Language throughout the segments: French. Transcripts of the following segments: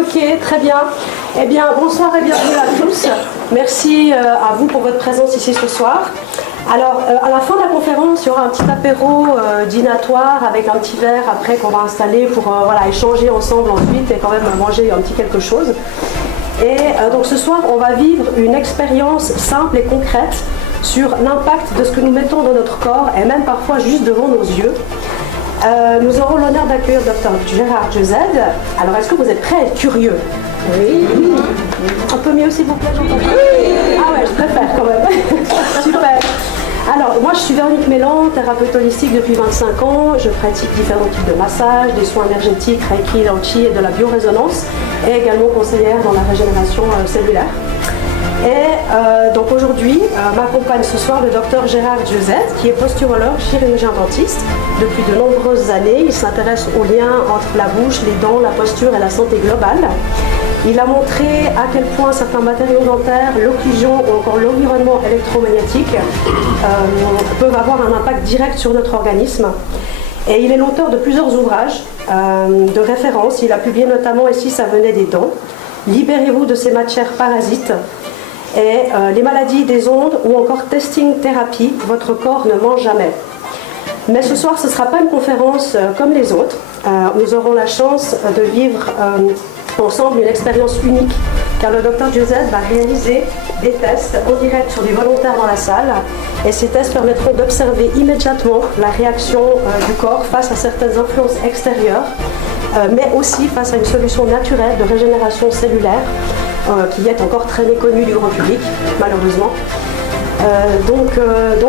Ok, très bien. Eh bien, bonsoir et bienvenue à tous. Merci à vous pour votre présence ici ce soir. Alors, à la fin de la conférence, il y aura un petit apéro dînatoire avec un petit verre après qu'on va installer pour échanger ensemble ensuite et quand même manger un petit quelque chose. Et donc ce soir, on va vivre une expérience simple et concrète sur l'impact de ce que nous mettons dans notre corps et même parfois juste devant nos yeux. Nous aurons l'honneur d'accueillir Dr Gérard Jezed. Alors, est-ce que vous êtes prêts à être curieux? Oui. Un peu mieux s'il vous plaît, j'entends pas. Ah ouais, je préfère quand même. Super. Alors, moi je suis Véronique Mélan, thérapeute holistique depuis 25 ans. Je pratique différents types de massages, des soins énergétiques, Reiki, Lao Chi et de la biorésonance, et également conseillère dans la régénération cellulaire. Et donc aujourd'hui, m'accompagne ce soir le docteur Gérard Jezed, qui est posturologue, chirurgien dentiste. Depuis de nombreuses années, il s'intéresse aux liens entre la bouche, les dents, la posture et la santé globale. Il a montré à quel point certains matériaux dentaires, l'occlusion ou encore l'environnement électromagnétique peuvent avoir un impact direct sur notre organisme. Et il est l'auteur de plusieurs ouvrages de référence. Il a publié notamment « Et si ça venait des dents »,« Libérez-vous de ces matières parasites » et les maladies des ondes ou encore testing thérapie, votre corps ne ment jamais. Mais ce soir, ce ne sera pas une conférence comme les autres. Nous aurons la chance de vivre ensemble une expérience unique, car le docteur Jezed va réaliser des tests en direct sur des volontaires dans la salle. Et ces tests permettront d'observer immédiatement la réaction du corps face à certaines influences extérieures, mais aussi face à une solution naturelle de régénération cellulaire, qui est encore très méconnu du grand public, malheureusement. Donc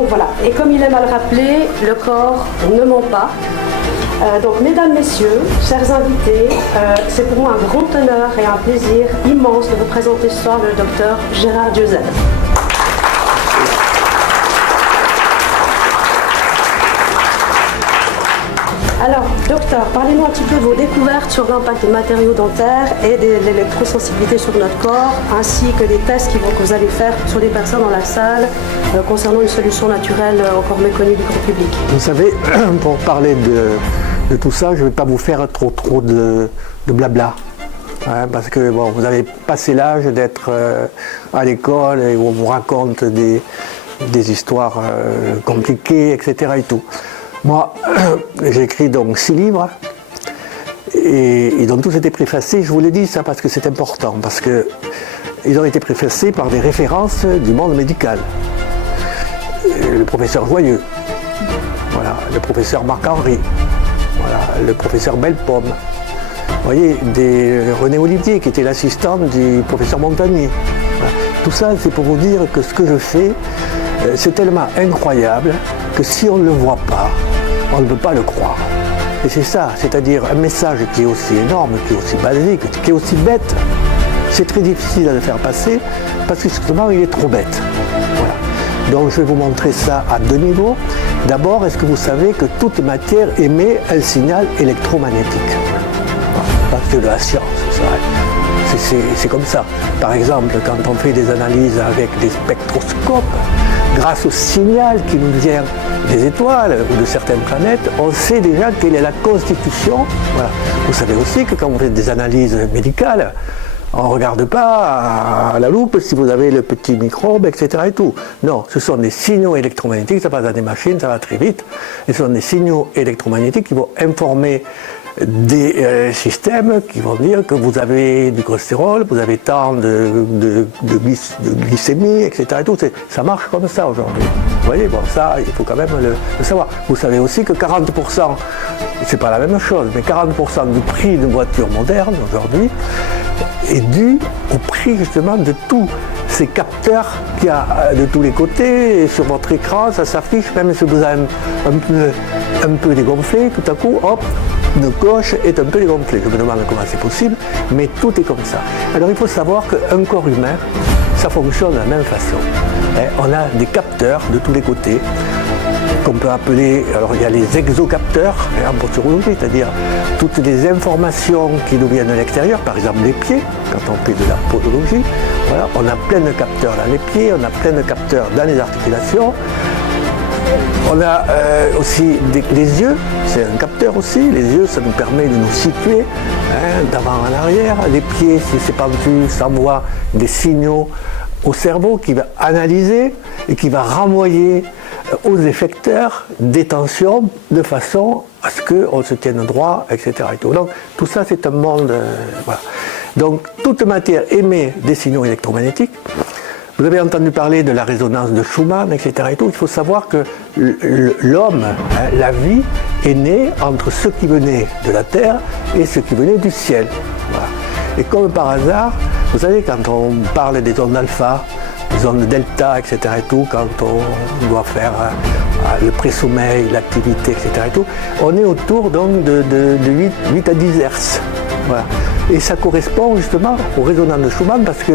voilà. Et comme il aime à le rappeler, le corps ne ment pas. Donc mesdames, messieurs, chers invités, c'est pour moi un grand honneur et un plaisir immense de vous présenter ce soir le docteur Gérard Jezed. Alors, docteur, parlez-nous un petit peu de vos découvertes sur l'impact des matériaux dentaires et de l'électrosensibilité sur notre corps, ainsi que des tests que vous allez faire sur des personnes dans la salle concernant une solution naturelle encore méconnue du grand public. Vous savez, pour parler de tout ça, je ne vais pas vous faire trop de blabla. Hein, parce que bon, vous avez passé l'âge d'être à l'école et on vous raconte des histoires compliquées, etc. et tout. Moi, j'ai écrit donc 6 livres et ils ont tous été préfacés. Je vous l'ai dit ça parce que c'est important, parce qu'ils ont été préfacés par des références du monde médical. Le professeur Joyeux, voilà, le professeur Marc-Henri, voilà, le professeur Bellepomme, vous voyez, René Olivier qui était l'assistant du professeur Montagnier. Voilà. Tout ça, c'est pour vous dire que ce que je fais, c'est tellement incroyable que si on ne le voit pas, on ne peut pas le croire. Et c'est ça, c'est-à-dire un message qui est aussi énorme, qui est aussi basique, qui est aussi bête. C'est très difficile à le faire passer parce que justement il est trop bête. Voilà. Donc je vais vous montrer ça à 2 niveaux. D'abord, est-ce que vous savez que toute matière émet un signal électromagnétique? Parce que de la science, c'est comme ça. Par exemple, quand on fait des analyses avec des spectroscopes, grâce au signal qui nous vient des étoiles ou de certaines planètes, on sait déjà quelle est la constitution. Voilà. Vous savez aussi que quand vous faites des analyses médicales, on ne regarde pas à la loupe si vous avez le petit microbe, etc. et tout. Non, ce sont des signaux électromagnétiques, ça passe dans des machines, ça va très vite. Et ce sont des signaux électromagnétiques qui vont informer des systèmes qui vont dire que vous avez du cholestérol, vous avez tant de glycémie, etc. Et tout. Ça marche comme ça aujourd'hui. Vous voyez, bon, ça, il faut quand même le savoir. Vous savez aussi que 40%, c'est pas la même chose, mais 40% du prix d'une voiture moderne aujourd'hui est dû au prix justement de tous ces capteurs qu'il y a de tous les côtés. Et sur votre écran, ça s'affiche, même si vous avez un peu dégonflé, tout à coup, hop, une coche est un peu dégonflée. Je me demande comment c'est possible, mais tout est comme ça. Alors il faut savoir qu'un corps humain, ça fonctionne de la même façon. On a des capteurs de tous les côtés, qu'on peut appeler, alors il y a les exocapteurs en posturologie, c'est-à-dire toutes les informations qui nous viennent de l'extérieur, par exemple les pieds, quand on fait de la podologie, voilà, on a plein de capteurs dans les pieds, on a plein de capteurs dans les articulations, On a aussi les yeux, c'est un capteur aussi. Les yeux, ça nous permet de nous situer d'avant en arrière. Les pieds, si c'est pentu, ça envoie des signaux au cerveau qui va analyser et qui va renvoyer aux effecteurs des tensions de façon à ce qu'on se tienne droit, etc. Et tout. Donc tout ça, c'est un monde... voilà. Donc toute matière émet des signaux électromagnétiques. Vous avez entendu parler de la résonance de Schumann, etc. Et tout. Il faut savoir que l'homme, la vie, est née entre ce qui venait de la Terre et ce qui venait du ciel. Voilà. Et comme par hasard, vous savez, quand on parle des ondes alpha, des ondes delta, etc. et tout, quand on doit faire le pré-sommeil, l'activité, etc. et tout, on est autour donc de 8 à 10 Hertz. Voilà. Et ça correspond justement aux résonances de Schumann parce que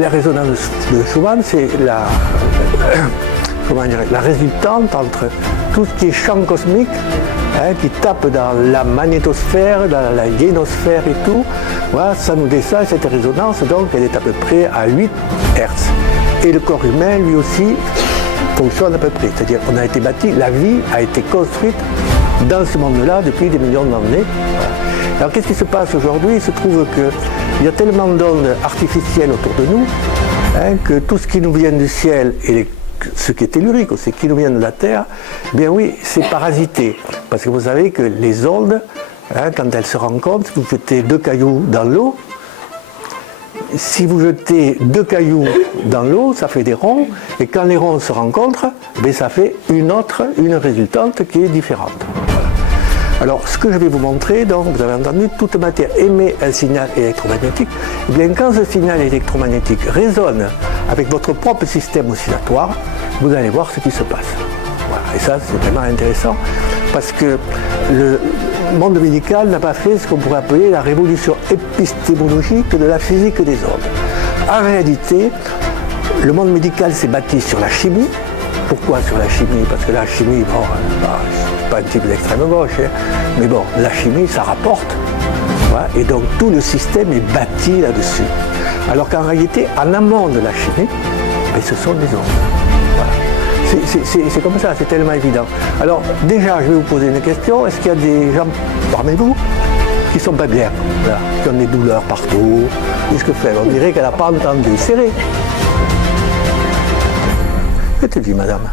la résonance de Schumann, c'est la résultante entre tout ce qui est champ cosmique, qui tape dans la magnétosphère, dans la ionosphère et tout. Voilà, ça nous descend, cette résonance, donc elle est à peu près à 8 Hertz. Et le corps humain, lui aussi, fonctionne à peu près. C'est-à-dire qu'on a été bâti, la vie a été construite dans ce monde-là depuis des millions d'années. Voilà. Alors qu'est-ce qui se passe aujourd'hui? Il se trouve qu'il y a tellement d'ondes artificielles autour de nous que tout ce qui nous vient du ciel et ce qui est tellurique aussi, qui nous vient de la Terre, bien oui, c'est parasité. Parce que vous savez que les ondes, quand elles se rencontrent, vous jetez 2 cailloux dans l'eau. Si vous jetez 2 cailloux dans l'eau, ça fait des ronds. Et quand les ronds se rencontrent, bien, ça fait une résultante qui est différente. Alors, ce que je vais vous montrer, donc, vous avez entendu, toute matière émet un signal électromagnétique. Et bien, quand ce signal électromagnétique résonne avec votre propre système oscillatoire, vous allez voir ce qui se passe. Voilà. Et ça, c'est vraiment intéressant, parce que le monde médical n'a pas fait ce qu'on pourrait appeler la révolution épistémologique de la physique des ondes. En réalité, le monde médical s'est bâti sur la chimie. Pourquoi sur la chimie? Parce que la chimie, bon, c'est pas un type d'extrême gauche, mais bon, la chimie, ça rapporte. Voilà, et donc tout le système est bâti là-dessus. Alors qu'en réalité, en amont de la chimie, ce sont des ondes. Voilà. C'est comme ça, c'est tellement évident. Alors déjà, je vais vous poser une question. Est-ce qu'il y a des gens parmi vous qui ne sont pas bien, voilà, qui ont des douleurs partout? Qu'est-ce que fait? On dirait qu'elle n'a pas entendu. Serré. Je te dis, madame,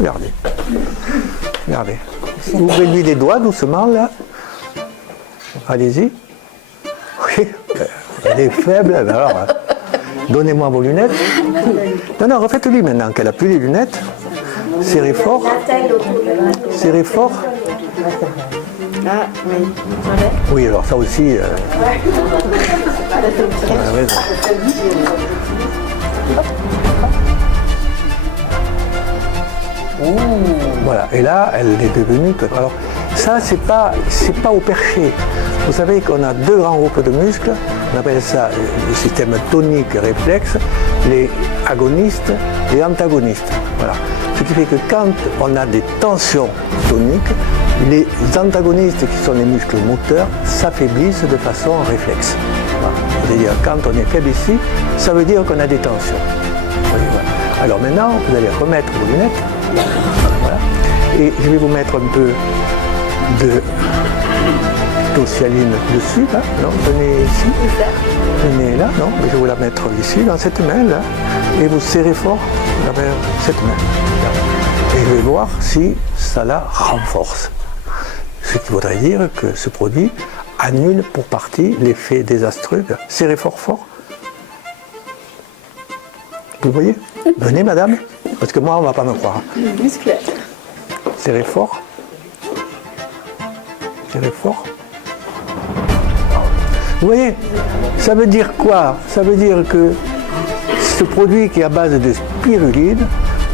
regardez. Regardez. Ouvrez-lui les doigts doucement, là. Allez-y. Oui, elle est faible. Alors, donnez-moi vos lunettes. Non, refaites-lui maintenant qu'elle n'a plus les lunettes. Serrez fort. Serrez fort. Ah, oui. Oui, alors ça aussi... Voilà, et là, elle est devenue... Alors, ça, c'est pas au perché. Vous savez qu'on a 2 grands groupes de muscles, on appelle ça le système tonique réflexe, les agonistes et antagonistes. Voilà. Ce qui fait que quand on a des tensions toniques, les antagonistes, qui sont les muscles moteurs, s'affaiblissent de façon réflexe. Voilà. C'est-à-dire, quand on est faible ici, ça veut dire qu'on a des tensions. Voilà. Alors maintenant, vous allez remettre vos lunettes. Voilà. Et je vais vous mettre un peu d'oscialine dessus, là. Non, venez ici. Venez là, non, mais je vais vous la mettre ici, dans cette main, là. Et vous serrez fort cette main. Là. Et je vais voir si ça la renforce. Ce qui voudrait dire que ce produit annule pour partie l'effet désastreux. Serrez fort, fort. Vous voyez? Venez, madame, parce que moi, on ne va pas me croire. Musclé. Serrez fort. Serrez fort. Vous voyez? Ça veut dire quoi? Ça veut dire que ce produit qui est à base de spiruline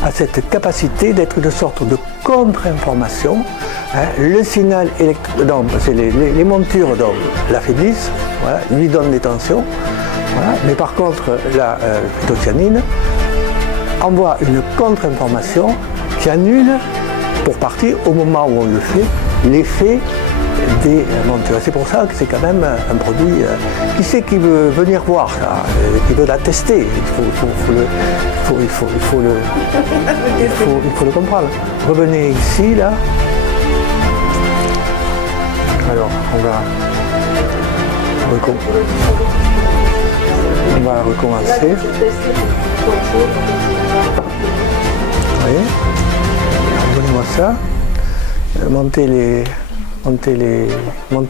a cette capacité d'être une sorte de contre-information. Le signal électrique, c'est les montures l'affaiblissent, voilà, lui donnent des tensions. Voilà. Mais par contre, la phytocyanine envoie une contre-information qui annule, pour partie, au moment où on le fait, l'effet des monteurs. C'est pour ça que c'est quand même un produit. Qui c'est qui veut venir voir ça, qui veut la tester? Il faut le comprendre. Revenez ici, là. Alors, on va recommencer. Vous voyez? Donnez-moi ça. Montez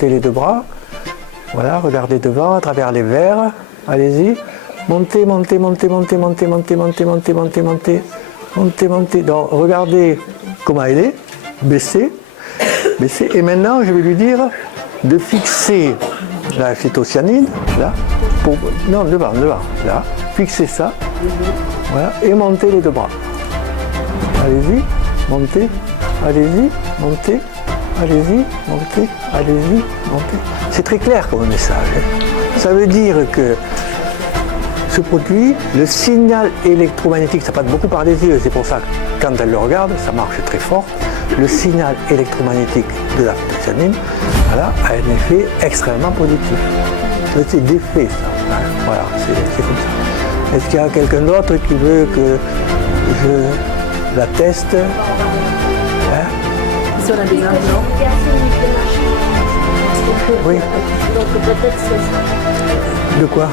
les deux bras. Voilà, regardez devant à travers les verres. Allez-y. Montez. Donc, regardez comment elle est. Baissez. Et maintenant, je vais lui dire de fixer la phytocyanine, là. Non, devant, là. Fixez ça. Voilà. Et montez les deux bras. Allez-y. Montez. Allez-y. Montez. Allez-y, montez, allez-y, montez. C'est très clair comme message. Ça veut dire que ce produit, le signal électromagnétique, ça passe beaucoup par les yeux, c'est pour ça que quand elle le regarde, ça marche très fort. Le signal électromagnétique de la phytocyanine, voilà, a un effet extrêmement positif. C'est d'effet, ça. Voilà, c'est comme ça. Est-ce qu'il y a quelqu'un d'autre qui veut que je la teste? Si on a des implants. Oui. Donc peut-être c'est ça. De quoi?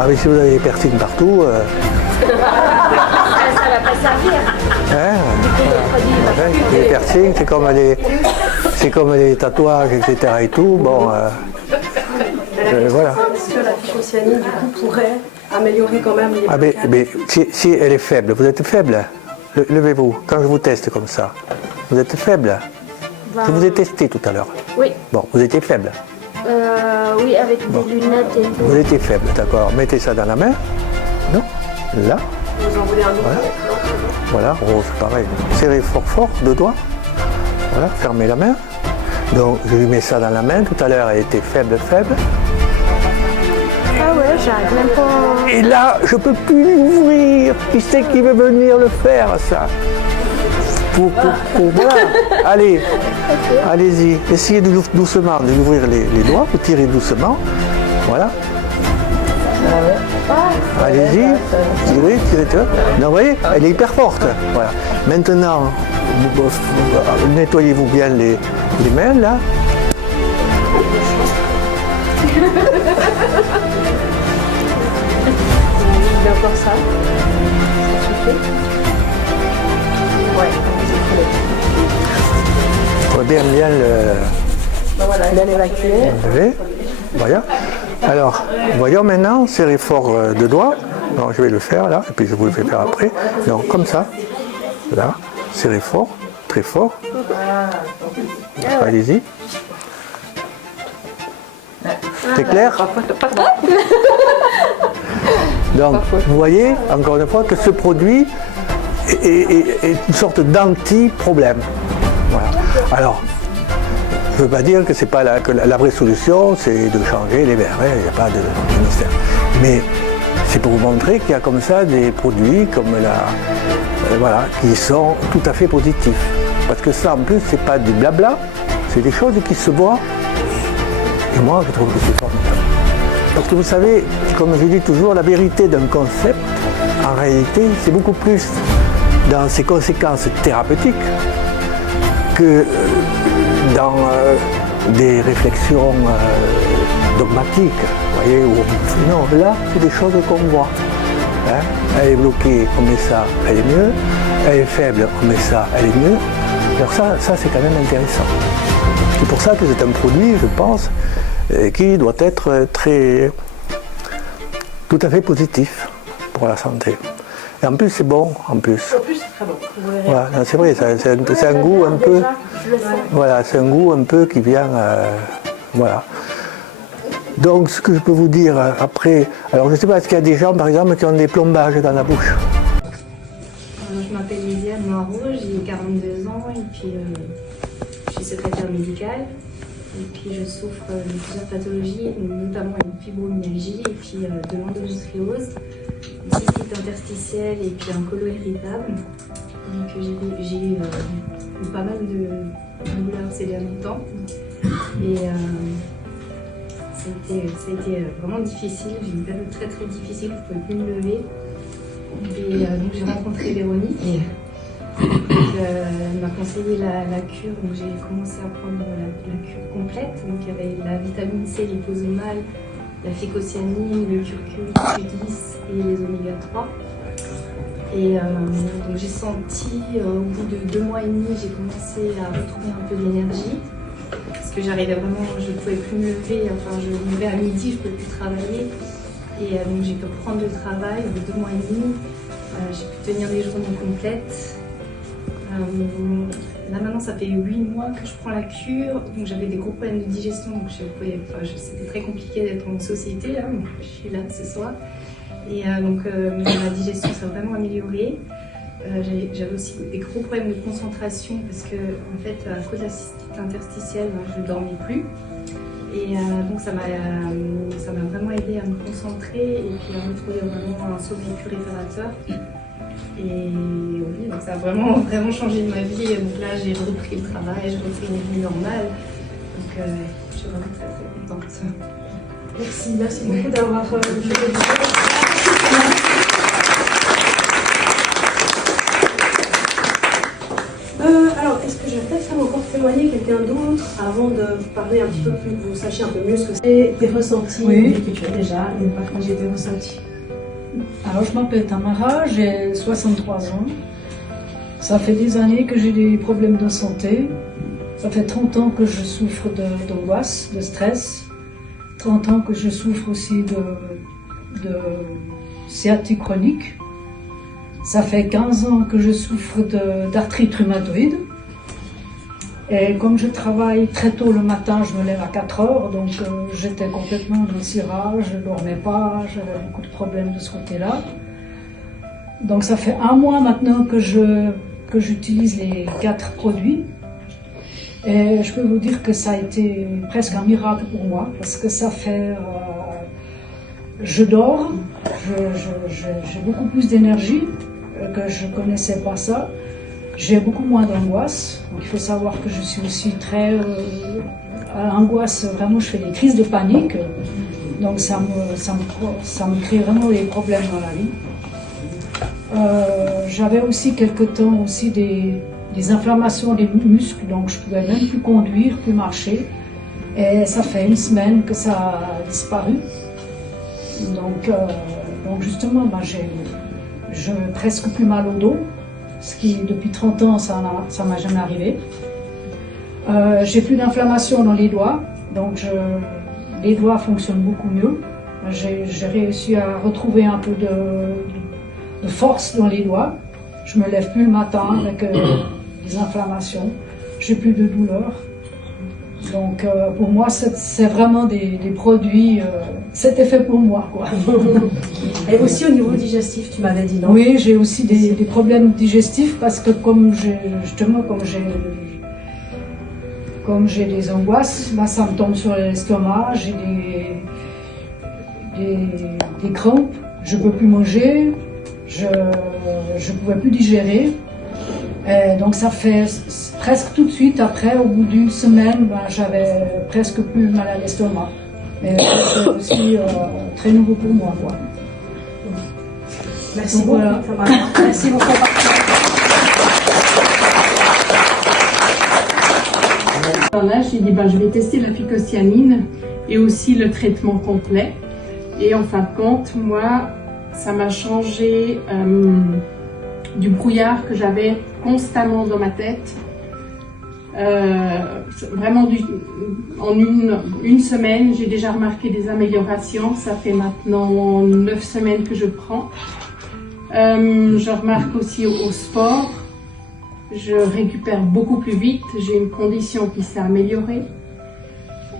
Ah mais si vous avez des piercings partout... Ça va pas servir. Les piercings, c'est comme les tatouages, etc. et tout. Bon, voilà. Est-ce que la phytocyanine, du coup, pourrait améliorer quand même les... Ah mais si elle est faible, vous êtes faible. Levez-vous, quand je vous teste comme ça, vous êtes faible. Je vous ai testé tout à l'heure. Oui. Bon, vous étiez faible. Oui, avec des lunettes et tout. Vous étiez faible, d'accord. Mettez ça dans la main. Non, là. Vous en voulez un autre? Voilà, c'est pareil. Serrez fort, deux doigts. Voilà, fermez la main. Donc, je lui mets ça dans la main. Tout à l'heure, elle était faible. Ah ouais, j'arrive même pas. Et là, je peux plus l'ouvrir. Qui c'est qui veut venir le faire, ça? Voilà. Allez, allez-y. Essayez doucement de l'ouvrir les doigts. Vous tirez doucement. Voilà. Allez-y. Tirez. Non, vous voyez, elle est hyper forte. Voilà. Maintenant, nettoyez-vous bien les mains, là. Encore ça. Ça suffit. Ouais. Bien le... Ben voilà, il a évacué. Enlever. Voilà. Alors, voyons maintenant, serrez fort deux doigts. Non, je vais le faire là, et puis je vous le fais faire après. Donc, comme ça. Là. Serrez fort, très fort. Allez-y. C'est clair? Donc, vous voyez, encore une fois, que ce produit est une sorte d'anti-problème. Voilà. Alors, je ne veux pas dire que c'est pas que la vraie solution, c'est de changer les verres. Il n'y a pas de mystère. Mais c'est pour vous montrer qu'il y a comme ça des produits comme voilà, qui sont tout à fait positifs. Parce que ça, en plus, c'est pas du blabla, c'est des choses qui se voient. Et moi, je trouve que c'est formidable. Parce que vous savez, comme je dis toujours, la vérité d'un concept, en réalité, c'est beaucoup plus dans ses conséquences thérapeutiques que dans des réflexions dogmatiques. Vous voyez, non, là, c'est des choses qu'on voit. Hein? Elle est bloquée, on met ça, elle est mieux. Elle est faible, on met ça, elle est mieux. Alors ça c'est quand même intéressant. C'est pour ça que c'est un produit, je pense, qui doit être tout à fait positif pour la santé. Et en plus, c'est bon, en plus. En plus, c'est très bon. Voilà, c'est vrai, c'est un goût un peu. Voilà, c'est un goût un peu qui vient. Voilà. Donc, ce que je peux vous dire après. Alors, je ne sais pas, est-ce qu'il y a des gens, par exemple, qui ont des plombages dans la bouche? Je m'appelle Lisiane Noireau, j'ai 42 ans et puis je suis secrétaire médicale. Et puis je souffre de plusieurs pathologies, notamment une fibromyalgie et puis de l'endométriose, une cystite interstitielle et puis un côlon irritable. Donc j'ai eu pas mal de douleurs ces derniers temps. Et ça a été vraiment difficile. J'ai eu une période très très difficile, je ne pouvais plus me lever. Et donc j'ai rencontré Véronique. Elle m'a conseillé la cure, donc j'ai commencé à prendre la cure complète. Donc il y avait la vitamine C liposomale, la phycocyanine, le curcuma, Q10 et les oméga 3. Et donc j'ai senti, au bout de 2 mois et demi, j'ai commencé à retrouver un peu d'énergie. Parce que j'arrivais vraiment, je ne pouvais plus me lever, enfin je me levais à midi, je ne pouvais plus travailler. Et donc j'ai pu reprendre le travail au bout de 2 mois et demi. J'ai pu tenir des journées complètes. Là maintenant ça fait 8 mois que je prends la cure, donc j'avais des gros problèmes de digestion, donc c'était très compliqué d'être en société, là, donc je suis là ce soir. Et donc ma digestion s'est vraiment améliorée. J'avais aussi des gros problèmes de concentration parce que en fait à cause de la cystite interstitielle, je ne dormais plus. Et donc ça m'a vraiment aidé à me concentrer et puis à retrouver vraiment un sommeil plus réparateur. Et oui, donc ça a vraiment changé ma vie. Donc là, j'ai repris le travail, j'ai repris une vie normale. Donc je suis vraiment très très contente. Merci beaucoup d'avoir fait alors, est-ce que je vais peut-être faire encore témoigner quelqu'un d'autre avant de parler un petit peu plus, que vous sachiez un peu mieux ce que c'est, des ressentis que tu as déjà, et partager tes ressentis. Alors, je m'appelle Tamara, j'ai 63 ans. Ça fait des années que j'ai des problèmes de santé. Ça fait 30 ans que je souffre d'angoisse, de stress. 30 ans que je souffre aussi de sciatique chronique. Ça fait 15 ans que je souffre d'arthrite rhumatoïde. Et comme je travaille très tôt le matin, je me lève à 4 heures, donc j'étais complètement dans le cirage, je ne dormais pas, j'avais beaucoup de problèmes de ce côté-là. Donc ça fait 1 mois maintenant que j'utilise les 4 produits. Et je peux vous dire que ça a été presque un miracle pour moi, parce que ça fait... je dors, j'ai beaucoup plus d'énergie, que je ne connaissais pas ça. J'ai beaucoup moins d'angoisse. Il faut savoir que je suis aussi très angoisse. Vraiment, je fais des crises de panique. Donc ça me crée vraiment des problèmes dans la vie. J'avais aussi quelque temps aussi des inflammations des muscles. Donc je ne pouvais même plus conduire, plus marcher. Et ça fait 1 semaine que ça a disparu. Donc justement, j'ai presque plus mal au dos. Ce qui, depuis 30 ans, ça m'a jamais arrivé. J'ai plus d'inflammation dans les doigts, donc les doigts fonctionnent beaucoup mieux. J'ai réussi à retrouver un peu de force dans les doigts. Je me lève plus le matin avec des inflammations. J'ai plus de douleur. Donc pour moi, c'est vraiment des produits, c'était fait pour moi, quoi. Et aussi au niveau digestif, tu m'avais dit, non? Oui, j'ai aussi des problèmes digestifs parce que comme j'ai des angoisses, bah, ça me tombe sur l'estomac, j'ai des crampes, je ne peux plus manger, je ne pouvais plus digérer. Et donc ça fait presque tout de suite après, au bout d'1 semaine, ben, j'avais presque plus mal à l'estomac. Et c'est aussi très nouveau pour moi, quoi. Merci donc, beaucoup, voilà. Merci beaucoup. Là, j'ai dit, je vais tester la phycocyanine et aussi le traitement complet. Et en fin de compte, moi, ça m'a changé du brouillard que j'avais constamment dans ma tête. Vraiment, en une semaine, j'ai déjà remarqué des améliorations. Ça fait maintenant 9 semaines que je prends. Je remarque aussi au sport. Je récupère beaucoup plus vite. J'ai une condition qui s'est améliorée.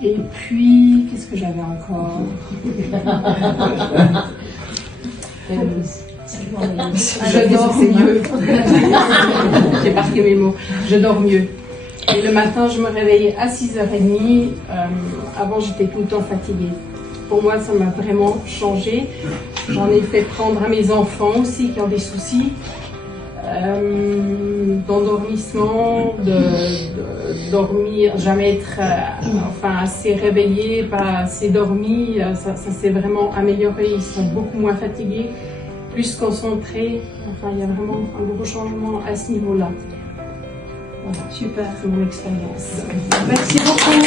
Et puis, qu'est-ce que j'avais encore? Je dors mieux. J'ai marqué mes mots. Je dors mieux. Et le matin, je me réveille à 6h30. Avant, j'étais tout le temps fatiguée. Pour moi, ça m'a vraiment changé. J'en ai fait prendre à mes enfants aussi qui ont des soucis. d'endormissement, de dormir, jamais être assez réveillé, pas assez dormi, ça s'est vraiment amélioré, ils sont beaucoup moins fatigués, plus concentrés, il y a vraiment un gros changement à ce niveau-là. Voilà. Super, c'est mon expérience. Merci beaucoup.